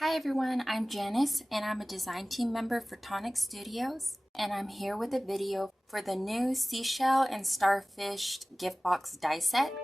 Hi everyone, I'm Janice and I'm a design team member for Tonic Studios, and I'm here with a video for the new Seashell and Starfish gift box die set.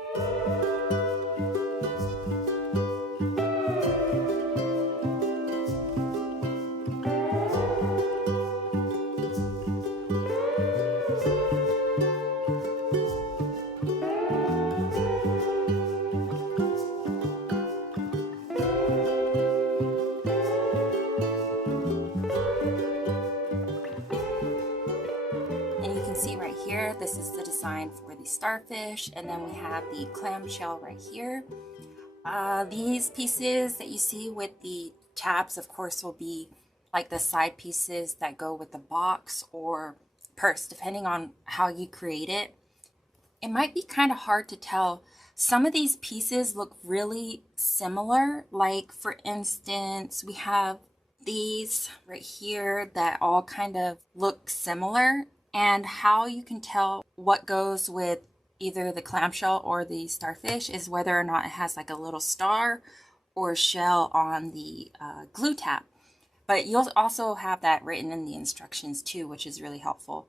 And you can see right here, this is the design for the starfish, and then we have the clamshell right here. These pieces that you see with the tabs, of course, will be like the side pieces that go with the box or purse, depending on how you create it. It might be kind of hard to tell. Some of these pieces look really similar. Like for instance, we have these right here that all kind of look similar, and how you can tell what goes with either the clamshell or the starfish is whether or not it has like a little star or shell on the glue tab. But you'll also have that written in the instructions too, which is really helpful.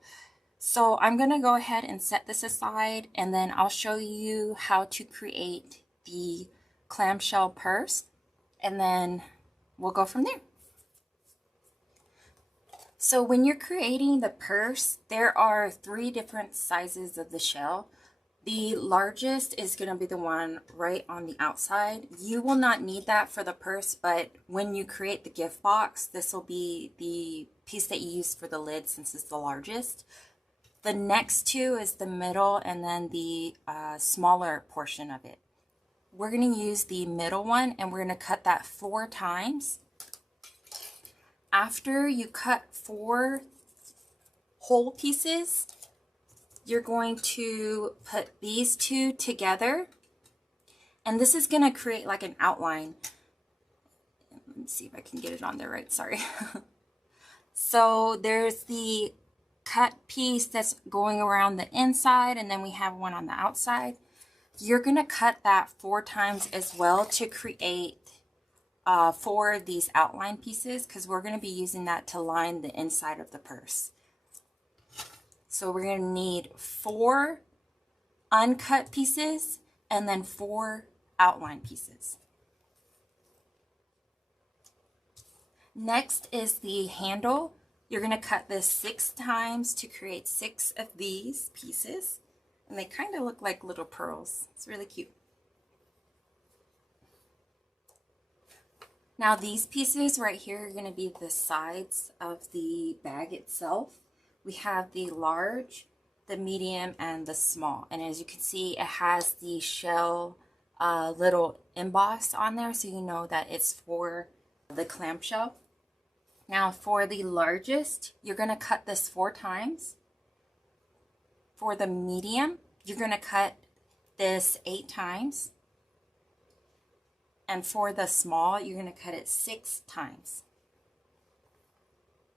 So I'm going to go ahead and set this aside, and then I'll show you how to create the clamshell purse, and then we'll go from there. So when you're creating the purse, there are 3 different sizes of the shell. The largest is going to be the one right on the outside. You will not need that for the purse, but when you create the gift box, this will be the piece that you use for the lid since it's the largest. The next 2 is the middle, and then the smaller portion of it. We're going to use the middle one, and we're going to cut that 4 times. After you cut 4 whole pieces, you're going to put these 2 together, and this is going to create like an outline. Let me see if I can get it on there right, sorry. So there's the cut piece that's going around the inside, and then we have one on the outside. You're going to cut that 4 times as well to create 4 of these outline pieces, because we're going to be using that to line the inside of the purse. So we're going to need 4 uncut pieces and then 4 outline pieces. Next is the handle. You're going to cut this 6 times to create 6 of these pieces, and they kind of look like little pearls. It's really cute. Now these pieces right here are going to be the sides of the bag itself. We have the large, the medium, and the small. And as you can see, it has the shell little emboss on there, so you know that it's for the clamshell. Now for the largest, you're going to cut this 4 times. For the medium, you're going to cut this 8 times. And for the small, you're going to cut it 6 times.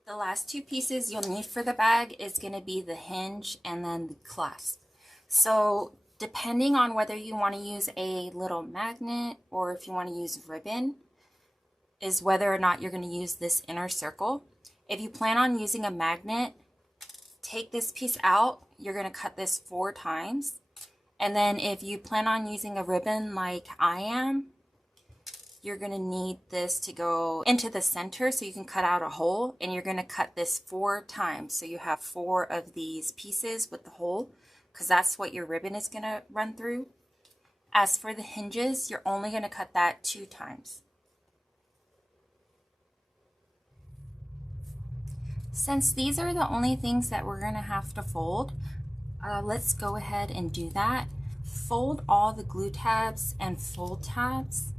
The last 2 pieces you'll need for the bag is going to be the hinge and then the clasp. So depending on whether you want to use a little magnet or if you want to use ribbon, is whether or not you're going to use this inner circle. If you plan on using a magnet, take this piece out. You're going to cut this 4 times. And then if you plan on using a ribbon like I am, you're going to need this to go into the center so you can cut out a hole, and you're going to cut this 4 times. So you have 4 of these pieces with the hole, because that's what your ribbon is going to run through. As for the hinges, you're only going to cut that 2 times. Since these are the only things that we're going to have to fold, let's go ahead and do that. Fold all the glue tabs and fold tabs.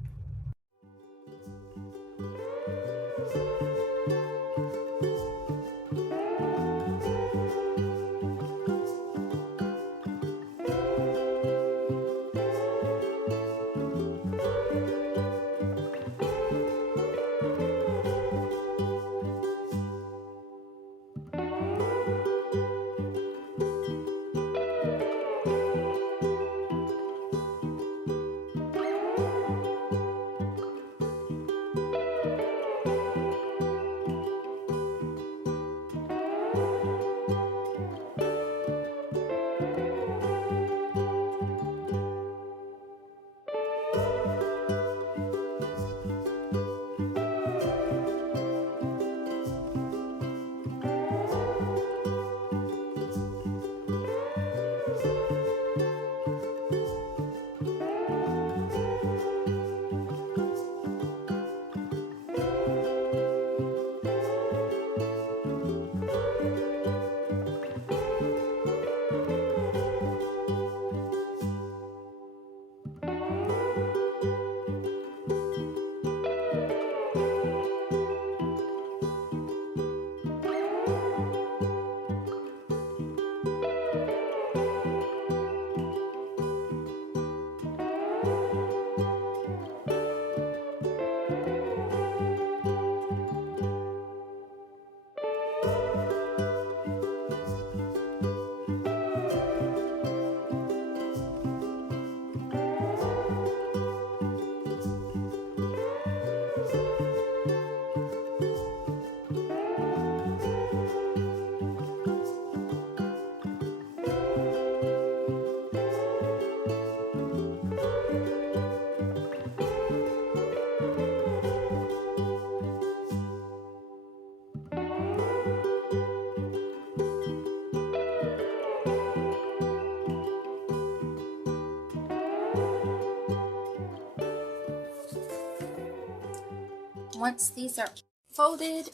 Once these are folded,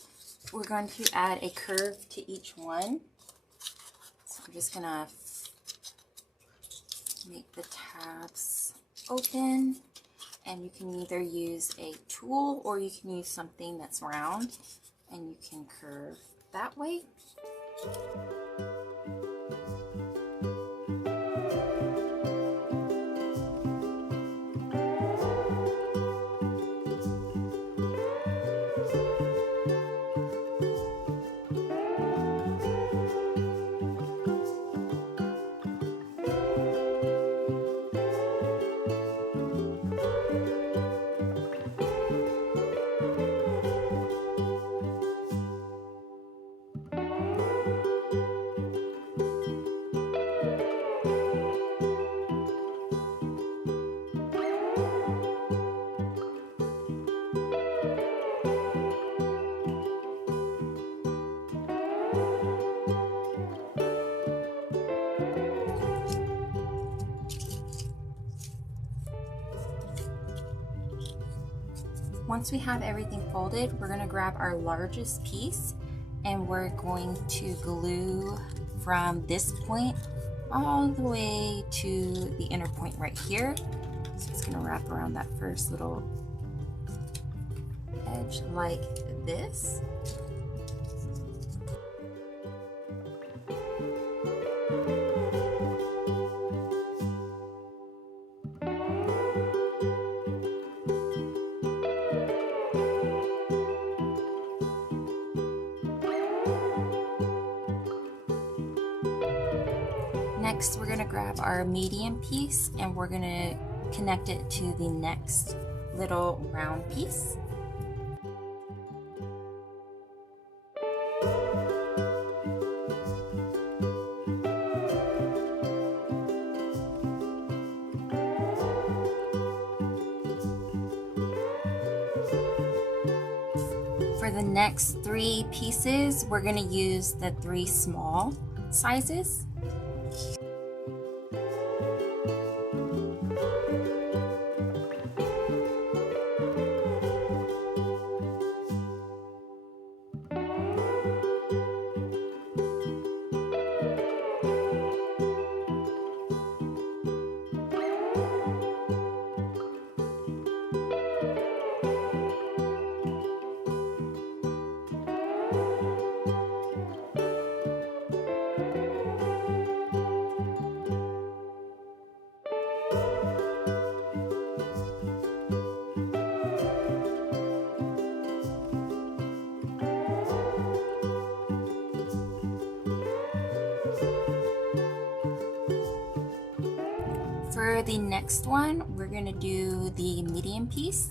we're going to add a curve to each one. So I'm just gonna make the tabs open, and you can either use a tool or you can use something that's round and you can curve that way. Once we have everything folded, we're going to grab our largest piece and we're going to glue from this point all the way to the inner point right here. So it's going to wrap around that first little edge like this. Next, we're going to grab our medium piece and we're going to connect it to the next little round piece. For the next 3 pieces, we're going to use the 3 small sizes. For the next one, we're going to do the medium piece,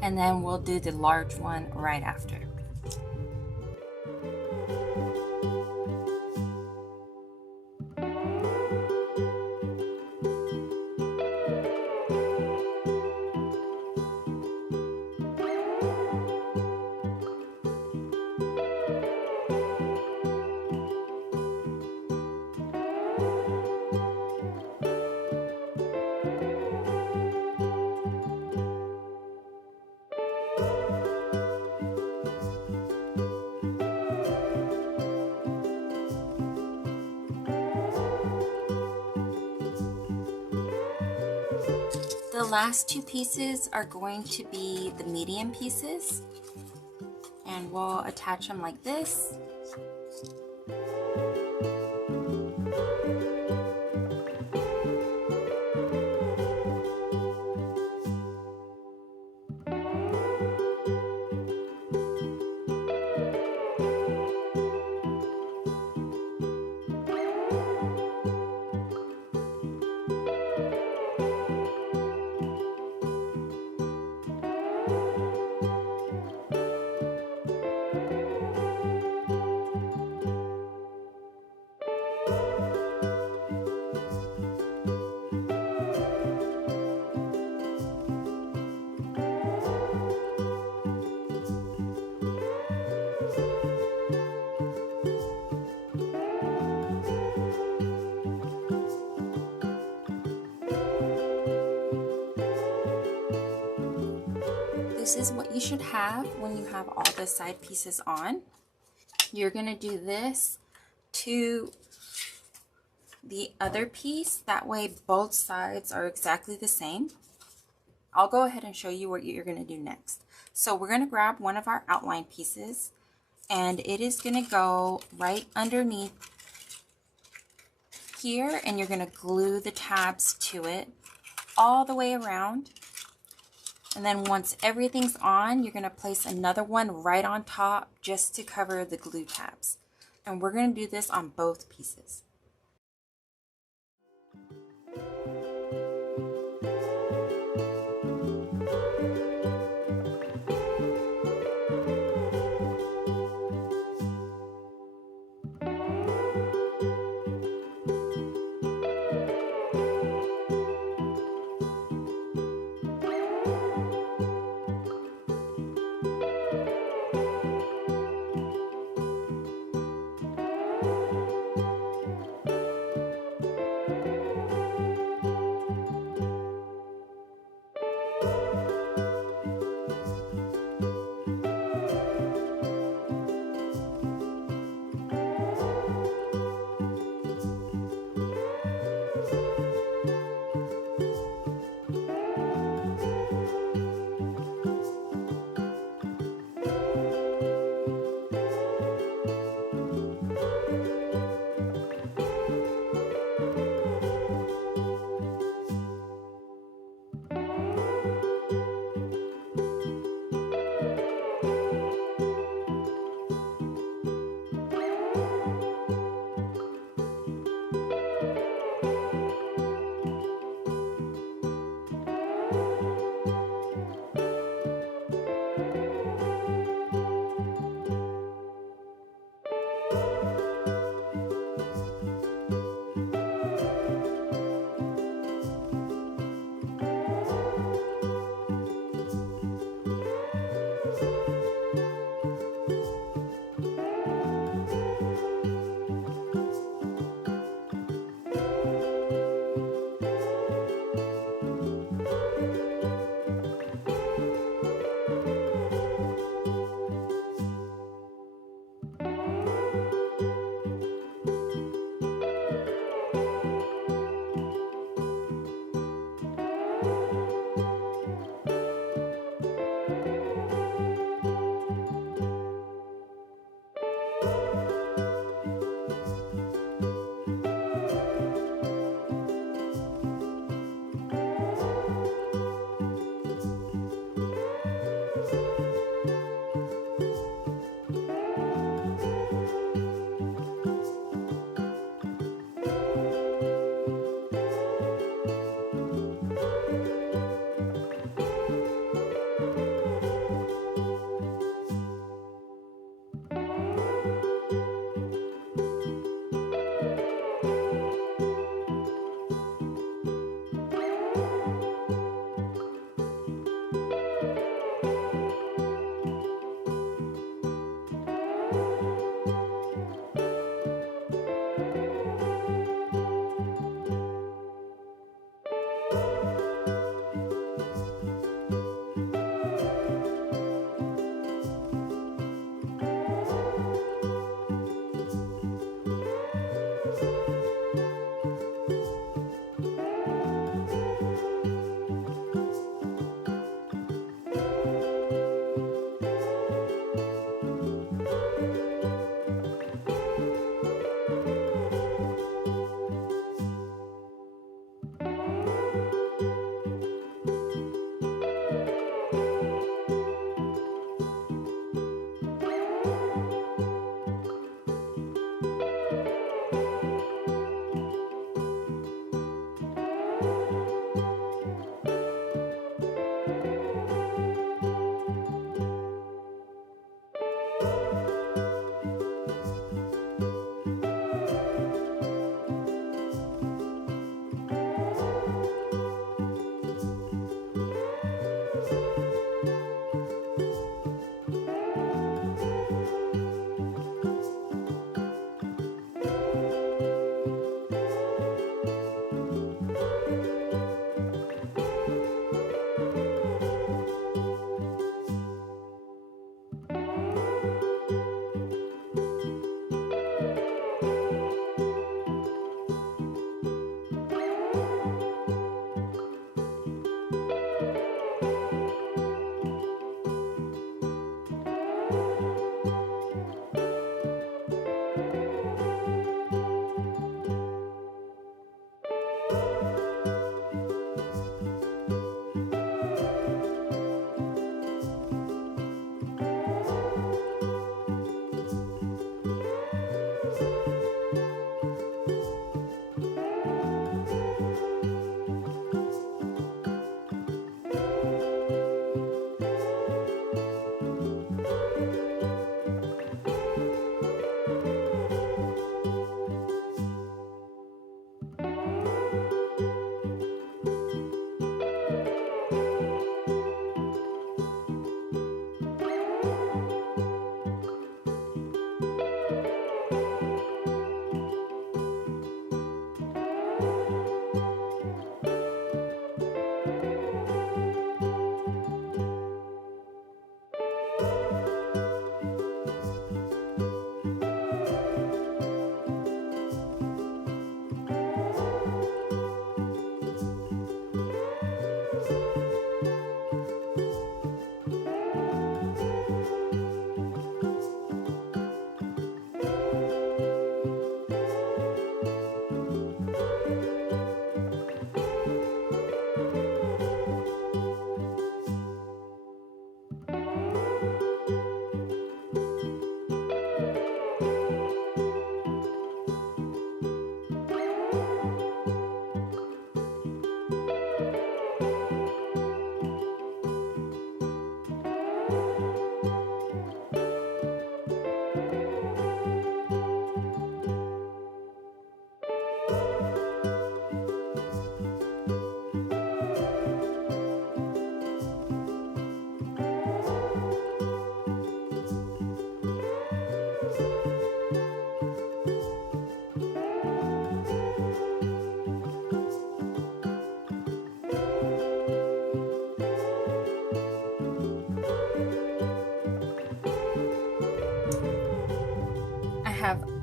and then we'll do the large one right after. The last 2 pieces are going to be the medium pieces, and we'll attach them like this. this is what you should have when you have all the side pieces on. You're going to do this to the other piece. That way both sides are exactly the same. I'll go ahead and show you what you're going to do next. So we're going to grab one of our outline pieces, and it is going to go right underneath here, and you're going to glue the tabs to it all the way around. And then once everything's on, you're going to place another one right on top just to cover the glue tabs. And we're going to do this on both pieces.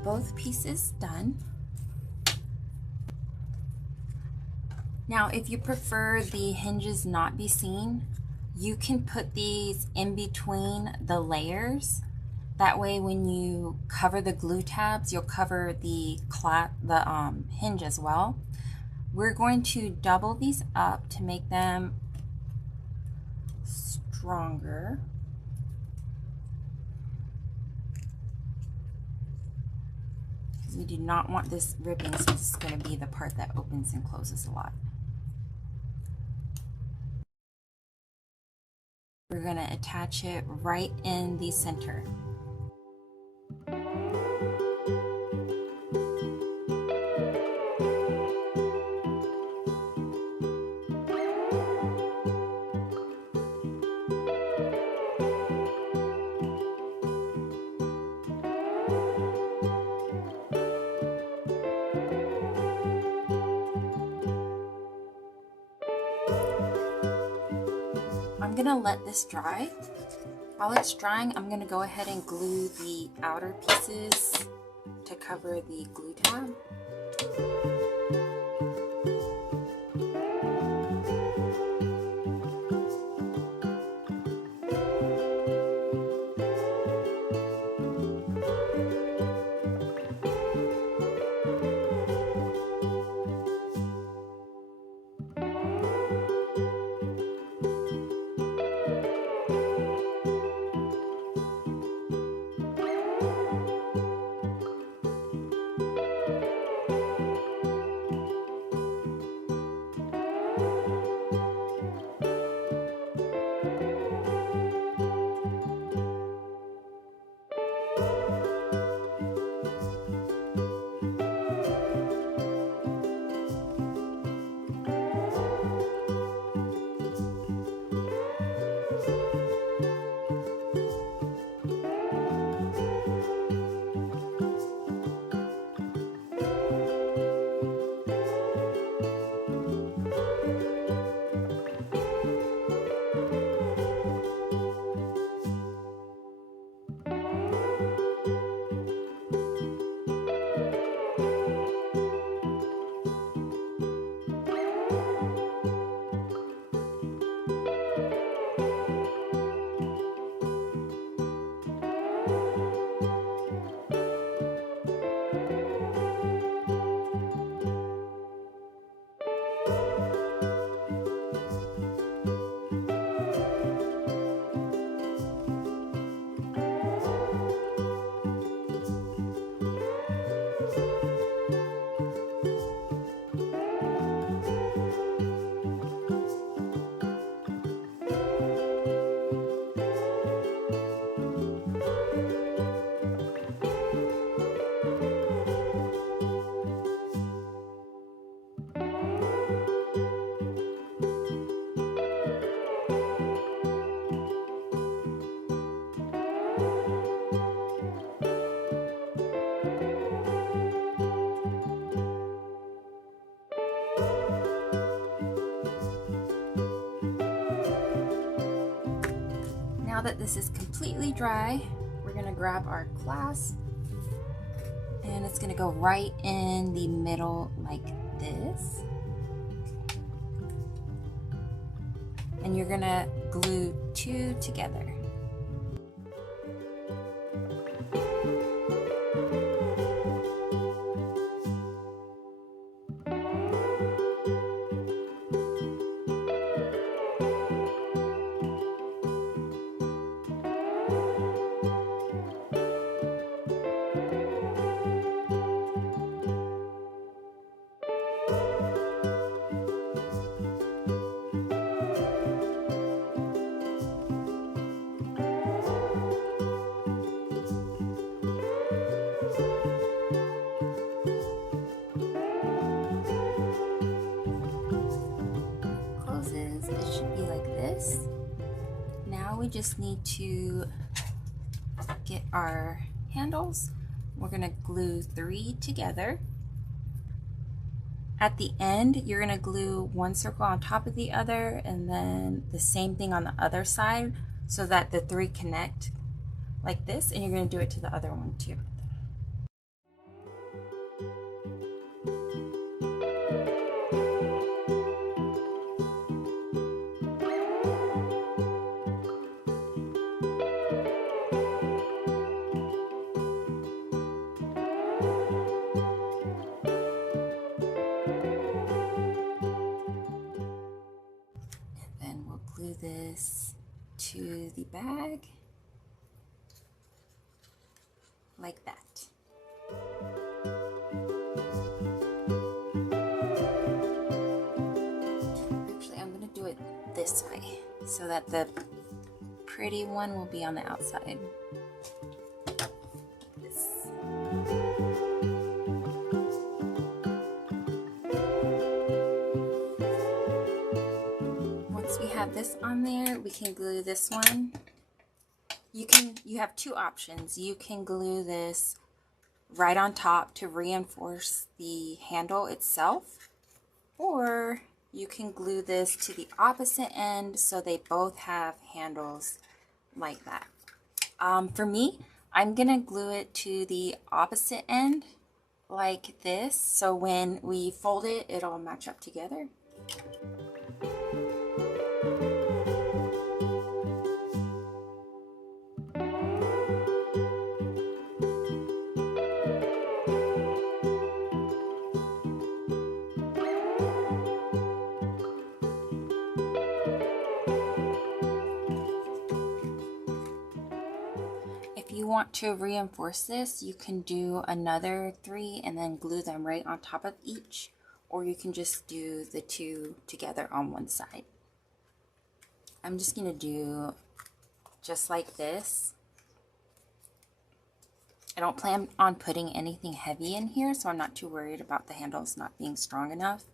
both pieces done. Now, if you prefer the hinges not be seen, you can put these in between the layers. That way when you cover the glue tabs, you'll cover the hinge as well. We're going to double these up to make them stronger. Because we do not want this ripping, since it's going to be the part that opens and closes a lot. We're going to attach it right in the center. I'm gonna let this dry. While it's drying, I'm gonna go ahead and glue the outer pieces to cover the glue tab. Now that this is completely dry, we're gonna grab our clasp and it's gonna go right in the middle like this. And you're gonna glue two together. It should be like this. Now we just need to get our handles. We're going to glue 3 together. At the end, you're going to glue one circle on top of the other and then the same thing on the other side so that the 3 connect like this, and you're going to do it to the other one too. to the bag like that. Actually, I'm going to do it this way so that the pretty one will be on the outside. Once we have this on there, we can glue this one. You have two options. You can glue this right on top to reinforce the handle itself, or you can glue this to the opposite end so they both have handles like that. For me, I'm gonna glue it to the opposite end like this, so when we fold it, it'll match up together. If you want to reinforce this, you can do another 3 and then glue them right on top of each, or you can just do the 2 together on one side. I'm just going to do just like this. I don't plan on putting anything heavy in here, so I'm not too worried about the handles not being strong enough.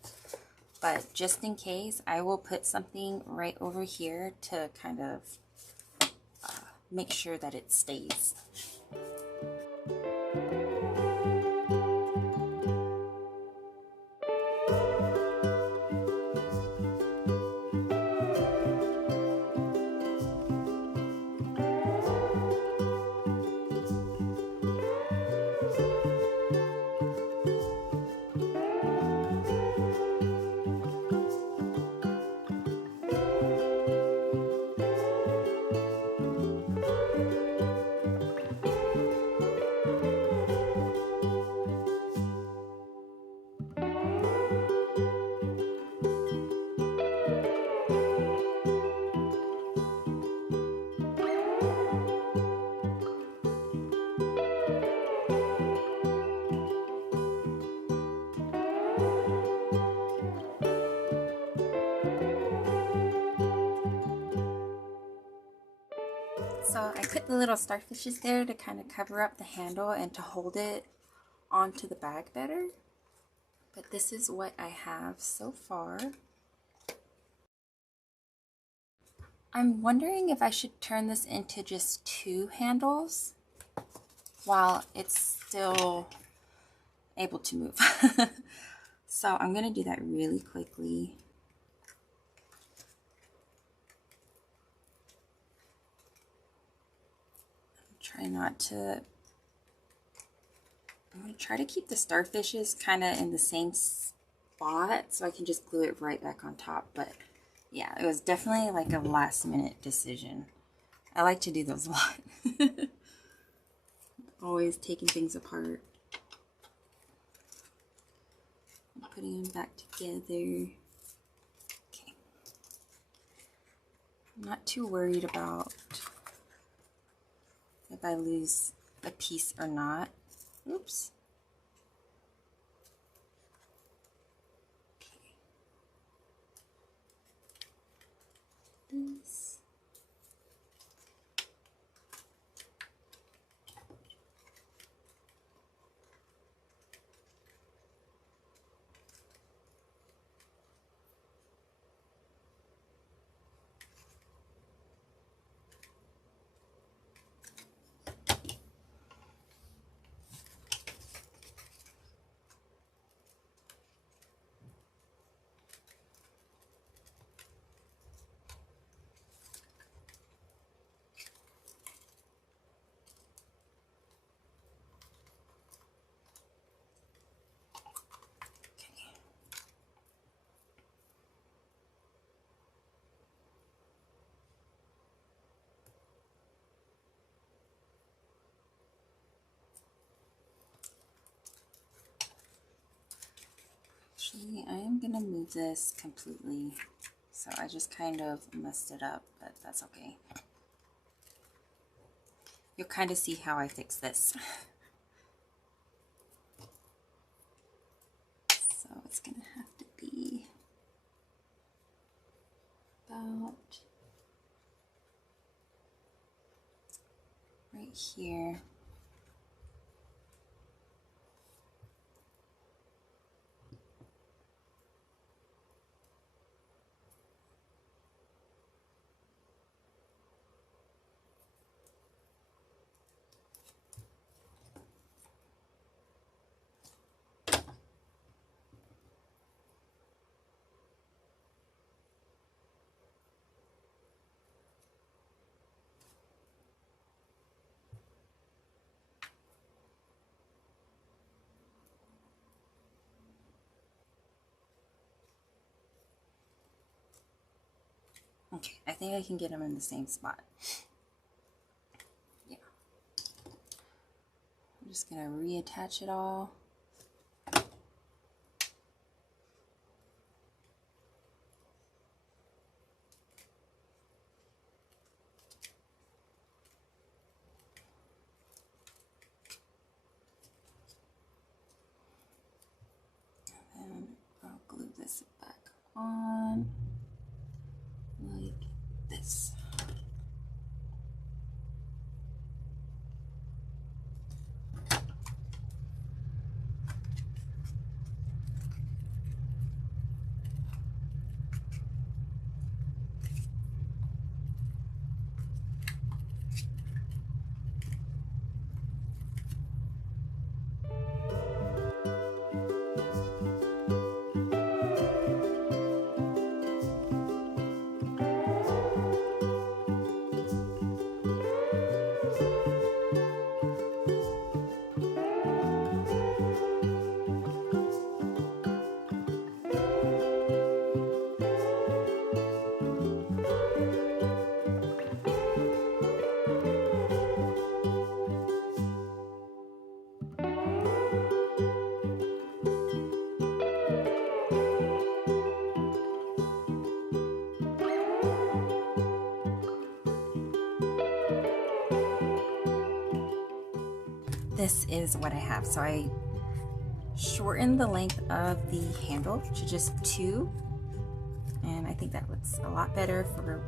But just in case, I will put something right over here to kind of make sure that it stays. So I put the little starfishes there to kind of cover up the handle and to hold it onto the bag better. But this is what I have so far. I'm wondering if I should turn this into just 2 handles while it's still able to move. So I'm going to do that really quickly. Try not to, I'm going to try to keep the starfishes kind of in the same spot so I can just glue it right back on top. But yeah, it was definitely like a last minute decision. I like to do those a lot. Always taking things apart. Putting them back together. Okay. I'm not too worried about if I lose a piece or not. Oops. Okay. This. Actually, I am going to move this completely So I just kind of messed it up, but that's okay. You'll kind of see how I fix this. So it's gonna have to be about right here. Okay, I think I can get them in the same spot. Yeah. I'm just gonna reattach it all. And I'll glue this back on like this. This is what I have. So I shortened the length of the handle to just 2, and I think that looks a lot better for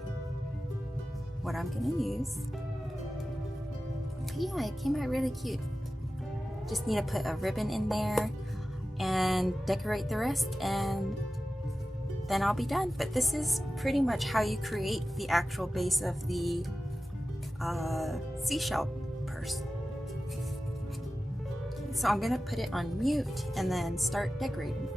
what I'm gonna use. But yeah, it came out really cute. Just need to put a ribbon in there and decorate the rest, and then I'll be done. But this is pretty much how you create the actual base of the seashell purse. So I'm gonna put it on mute and then start decorating.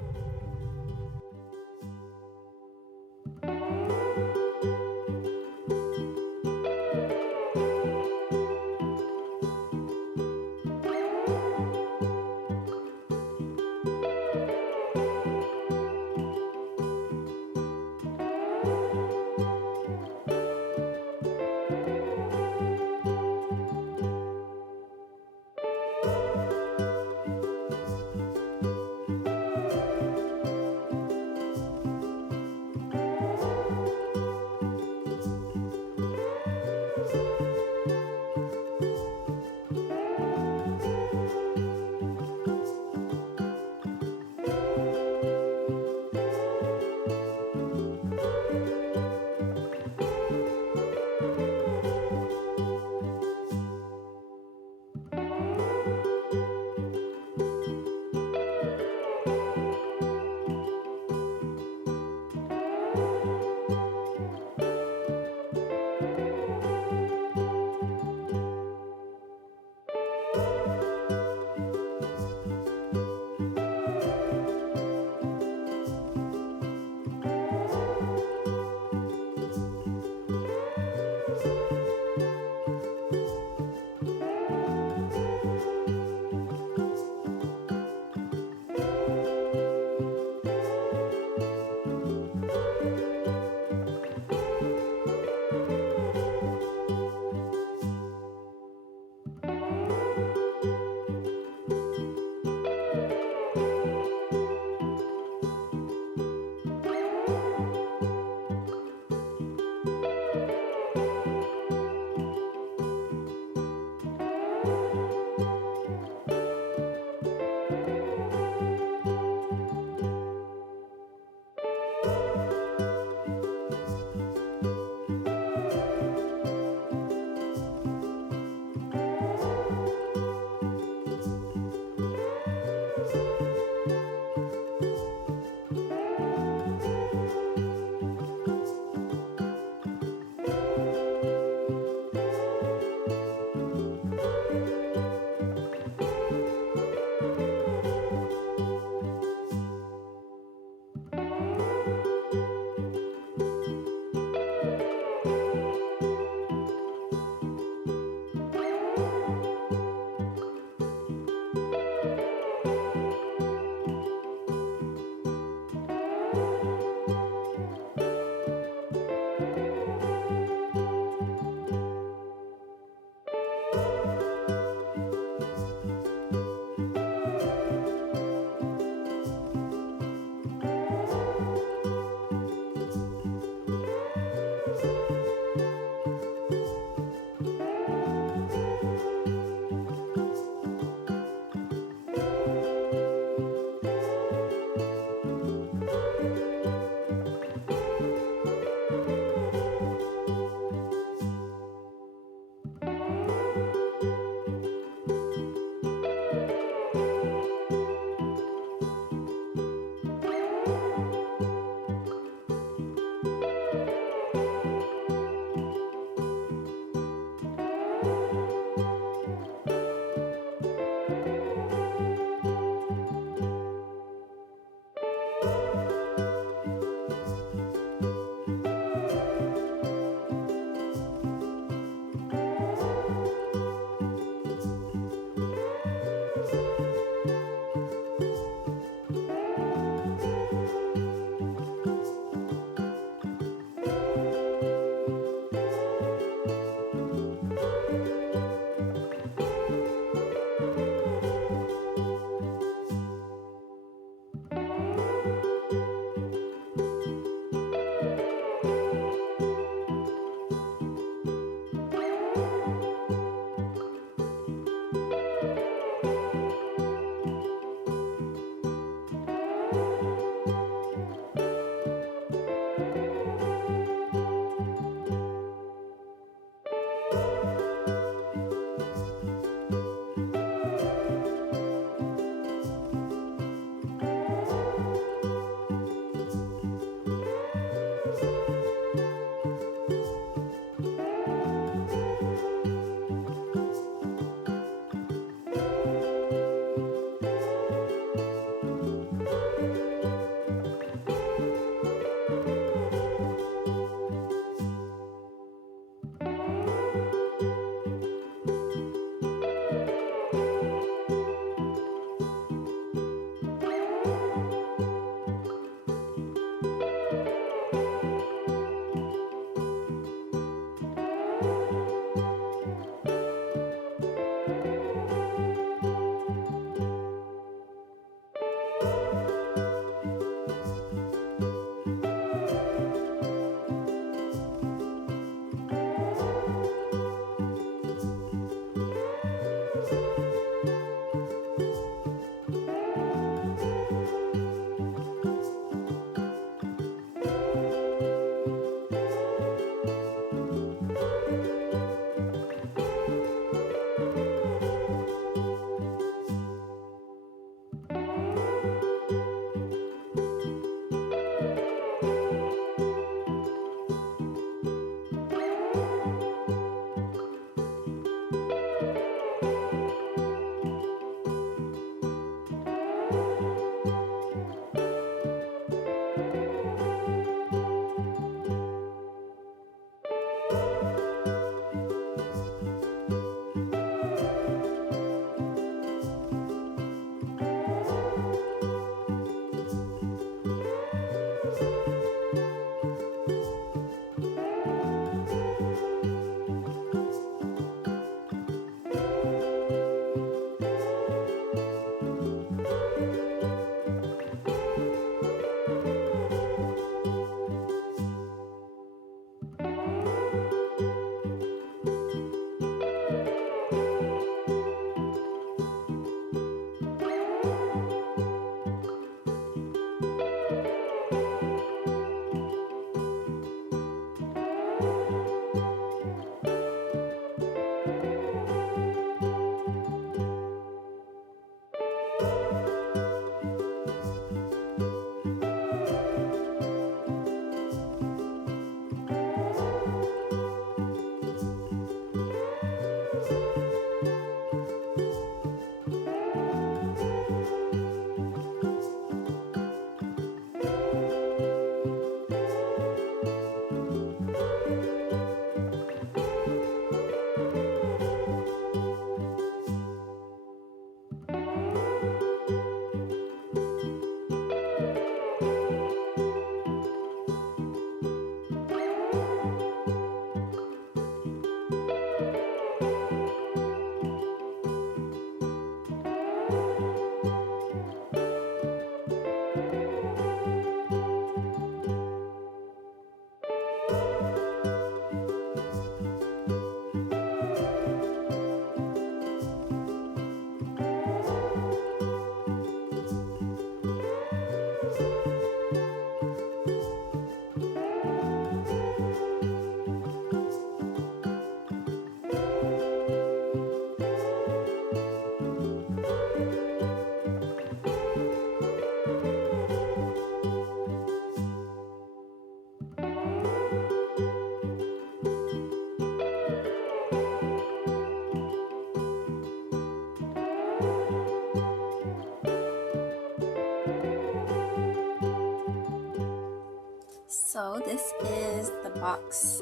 So this is the box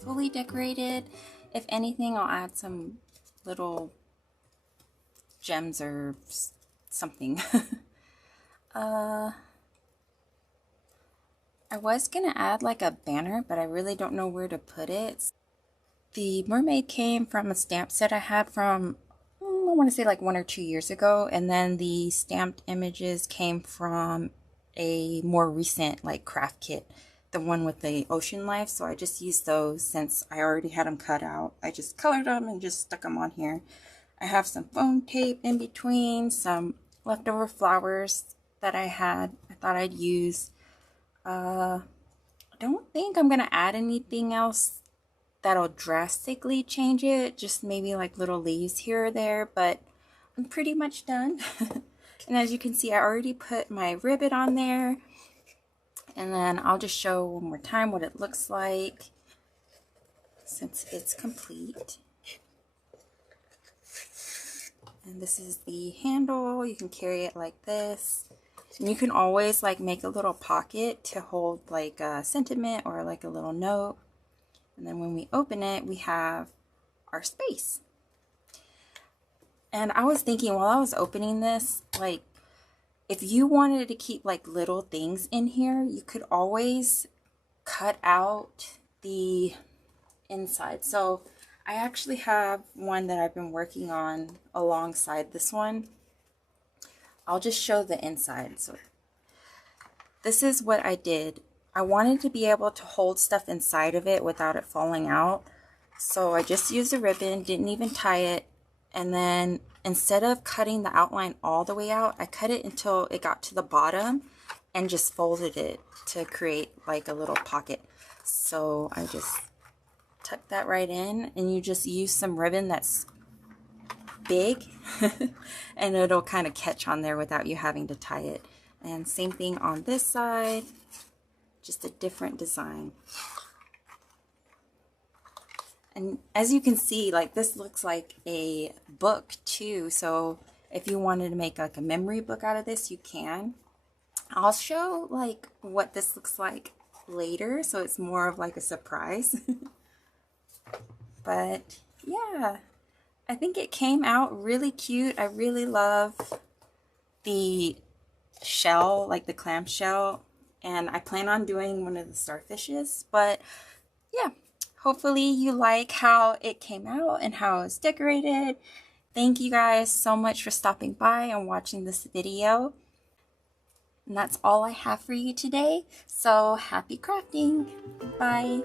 fully decorated. If anything, I'll add some little gems or something. I was gonna add like a banner, but I really don't know where to put it. The mermaid came from a stamp set I had from, I want to say like 1 or 2 years ago, and then the stamped images came from a more recent like craft kit, the one with the ocean life. So I just used those since I already had them cut out. I just colored them and just stuck them on here. I have some foam tape in between, some leftover flowers that I thought I'd use. I don't think I'm gonna add anything else that'll drastically change it, just maybe like little leaves here or there, but I'm pretty much done. And as you can see, I already put my ribbon on there, and then I'll just show one more time what it looks like since it's complete. And this is the handle. You can carry it like this, and you can always like make a little pocket to hold like a sentiment or like a little note. And then when we open it, we have our space. And I was thinking while I was opening this, like if you wanted to keep like little things in here, you could always cut out the inside. So I actually have one that I've been working on alongside this one. I'll just show the inside. So this is what I did. I wanted to be able to hold stuff inside of it without it falling out. So I just used a ribbon, didn't even tie it. And then instead of cutting the outline all the way out, I cut it until it got to the bottom and just folded it to create like a little pocket. So I just tuck that right in, and you just use some ribbon that's big and it'll kind of catch on there without you having to tie it. And same thing on this side. Just a different design. And as you can see, like this looks like a book too. So if you wanted to make like a memory book out of this, you can. I'll show like what this looks like later, so it's more of like a surprise. But yeah, I think it came out really cute. I really love the shell, like the clam shell. And I plan on doing one of the starfishes, but yeah, hopefully you like how it came out and how it's decorated. Thank you guys so much for stopping by and watching this video. And that's all I have for you today. So happy crafting. Bye.